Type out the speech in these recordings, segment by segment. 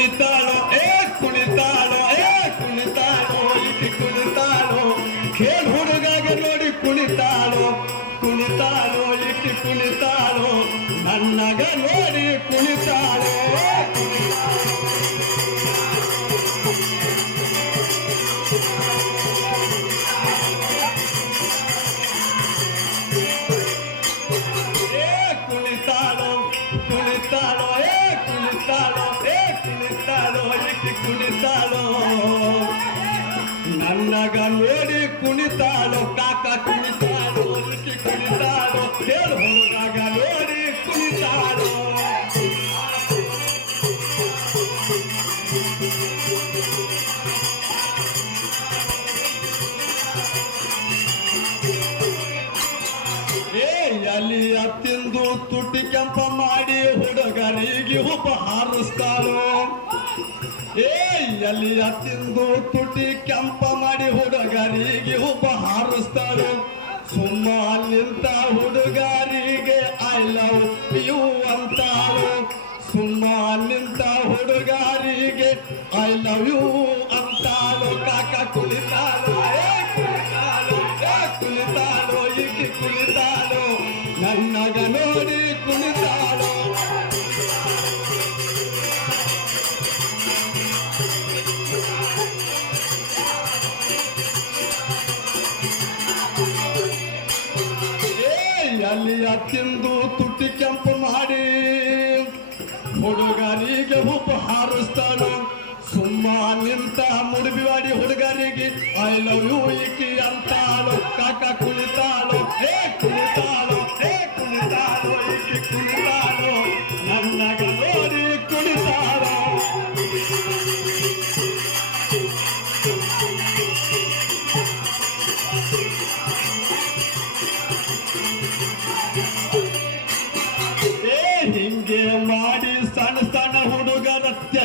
ಕುಣಿತಾಳೋ ಏ ಕುಣಿತಾಳೋ ಏ ಕುಣಿತಾಳೋ ಈಕಿ ಕುಣಿತಾಳೋ ಖೇಲ್ ಹುಡುಗಾಗ ನೋಡಿ ಕುಣಿತಾಳೋ ಕುಣಿತಾಳೋ ಈಕಿ ಕುಣಿತಾಳೋ ನನ್ನಗ ನೋಡಿ ಕುಣಿತಾಳೋ ಕುಣಿತಾಳೋ ಕಾಕ ಕುಣಿತಾಳೋ ಈಕಿ ಕುಣಿತಾಳೋ ಕೇಳು ಹೋಗಾಗ ನೋಡಿ ಕುಣಿತಾಳೋ ಏ ಎಲಿಯ ತಿಂದು ತುಟಿ ಕೆಂಪ ಮಾಡಿ ಹುಡುಗರಿಗೆ ಉಪ ಹಾರಿಸ್ತಾಳು ಏ ಎಲಿಯ ತಿಂದು ತುಟಿ ಕೆಂಪ ಮಾಡಿ ಹುಡುಗರಿಗೆ ಒಬ್ಬ ಹಾರಿಸ್ತಾರೆ ಸುಮ್ಮ ನಿಂತ ಹುಡುಗರಿಗೆ ಐ ಲವ್ ಯು ಅಂತಾರು. ಸುಮ್ಮ ನಿಂತ ಹುಡುಗರಿಗೆ ಐ ಲವ್ ಯು ಅಂತಾರೆ. ಕಾಕ ಕುಳಿತಾಳು ತಿಂದು ತುಟಿ ಕೆಂಪು ಮಾಡಿ ಹುಡುಗರಿಗೆ ಉಪ ಹಾರಿಸ್ತಾಳು ಸುಮ್ಮ ನಿಂತ ಮುಡುಬಿವಾಡಿ ಹುಡುಗರಿಗೆ ಐ ಲವ್ ಯು ಇಕಿ ಅಂತಾಳು ಕಾಕ ಕುಳಿತಾಳು ಏ ಕುಳಿತಾಳು ಏ ಕುಳಿತಾಳು ಇಕಿ ಕುಳಿತಾಳು ನನ್ನಗ ನೋಡಿ ಕುಳಿತಾಳು ಏ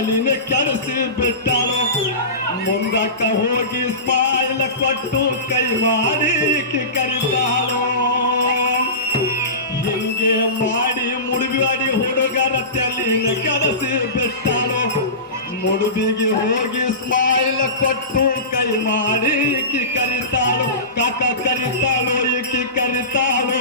ತಲಿನ ಕೆಡಿಸಿ ಬಿಟ್ಟನು ಮುಂದಕ್ಕ ಹೋಗಿ ಸ್ಮೈಲ್ ಕೊಟ್ಟು ಕೈ ಮಾಡಿ ಕರಿತಾನು ಹಿಂಗೆ ಮಾಡಿ ಮುಡುಗಾಡಿ ಹುಡುಗರ ತಲಿನ ಕೆಡಿಸಿ ಬಿಟ್ಟಾಳು ಮುಡುಬಿಗೆ ಹೋಗಿ ಸ್ಮೈಲ್ ಕೊಟ್ಟು ಕೈ ಮಾಡಿ ಕರಿತಾನು ಕಾಕ ಕರಿತಾಳು ಈಕಿ ಕರಿತಾಳು.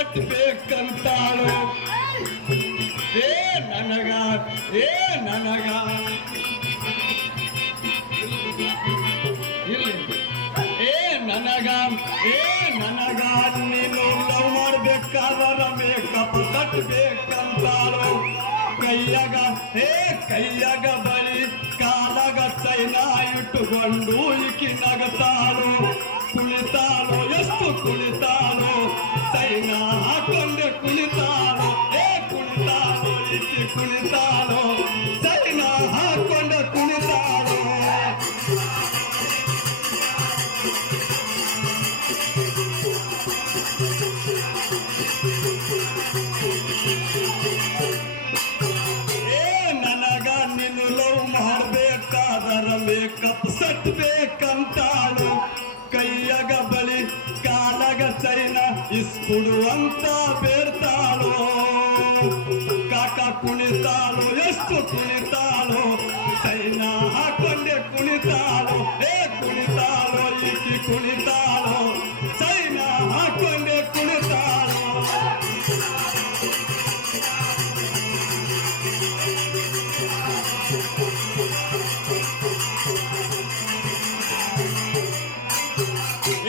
ಮೇಕಪ್ ಸಟ್ ಬೇಕಂತಾಳು ಏ ನನಗ ಏ ನನಗ ಇಲ್ಲಿ ಏ ನನಗ ಏ ನನಗ ನೀನು ಲವ್ ಮಾಡ್ಬೇಕಾದರ ಮೇಕಪ್ ಸಟ್ ಬೇಕಂತಾಳು ಕೈಯಾಗ ಏ ಕೈಯಾಗ ಬಳಿ ಕಾಲಾಗ ಚೈನ ಇಟ್ಟುಕೊಂಡು ಈಕಿ ನಗತಾಳು ಕುಳಿತಾಳು ಎಷ್ಟು ಕುಳಿತಾಳು ಚೈನ ಹಾಕೊಂಡೆ ಕುಳಿತಾಳು ಏ ಕುಳಿತಾಳು ಈಕಿ ಕುಳಿತಾಳು ಚೈನ ಹಾಕೊಂಡೆ ಕುಳಿತಾಳು ಏ ನನಗ ನೀನು ಲವ್ ಮಾಡ್ಬೇಕಾದರ ಮೇಕಪ್ ಸಟ್ ಬೇಕಂತಾಳು ಕುಳಿತಾಳೋ ಸೈನಾ ಹಾಕೊಂಡೆ ಕುಳಿತಾಳೋ ಏ ಕುಳಿತಾಳೋ ಈಕಿ ಕುಳಿತಾಳೋ ಸೈನಾ ಹಾಕೊಂಡೆ ಕುಳಿತಾಳೋ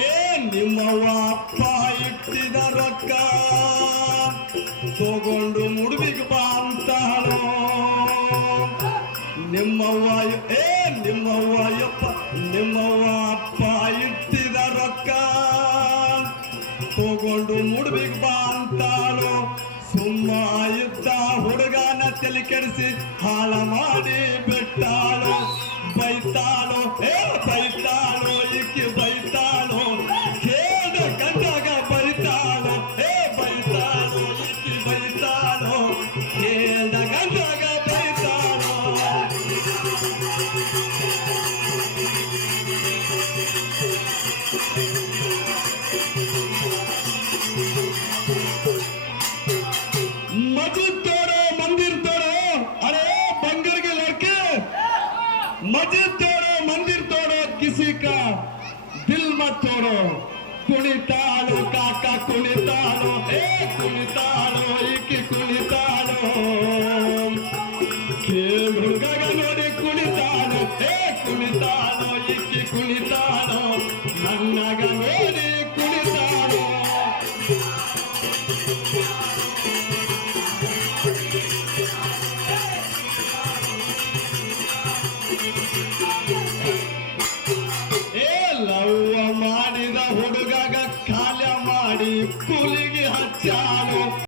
ಏ ನಿಮ್ಮವ್ವ ಅಪ್ಪ ಇಟ್ಟಿದ ರೊಕ್ಕ ತಗೊಂಡು ಮುಡುಗ ನಿಮ್ಮವ್ವ ಏ ನಿಮ್ಮವ್ವ ಯಪ್ಪ ನಿಮ್ಮವ್ವ ಅಪ್ಪ ಇಟ್ಟಿದ ರೊಕ್ಕ. ತಗೊಂಡು ಮುಡ್ಬಿಗ್ ಬಾ ಅಂತಾಳು. ಸುಮ್ಮ ಇದ್ದ ಹುಡುಗನ ತಲೆ ಕೆಡಿಸಿ ಹಾಳ ಮಾಡಿ ಬಿಟ್ಟಾಳೋ. मस्जिद तोड़ो, मंदिर तोड़ो। अरे बंगर के लड़के। मस्जिद तोड़ो, मंदिर तोड़ो, किसी का दिल मत तोड़ो। कुणितालो काका, कुणितालो ए कुणितालो इकी कुणितालो। खेल भृंगा गनोडी कुणितालो ए कुणितालो, एक कुणितालो।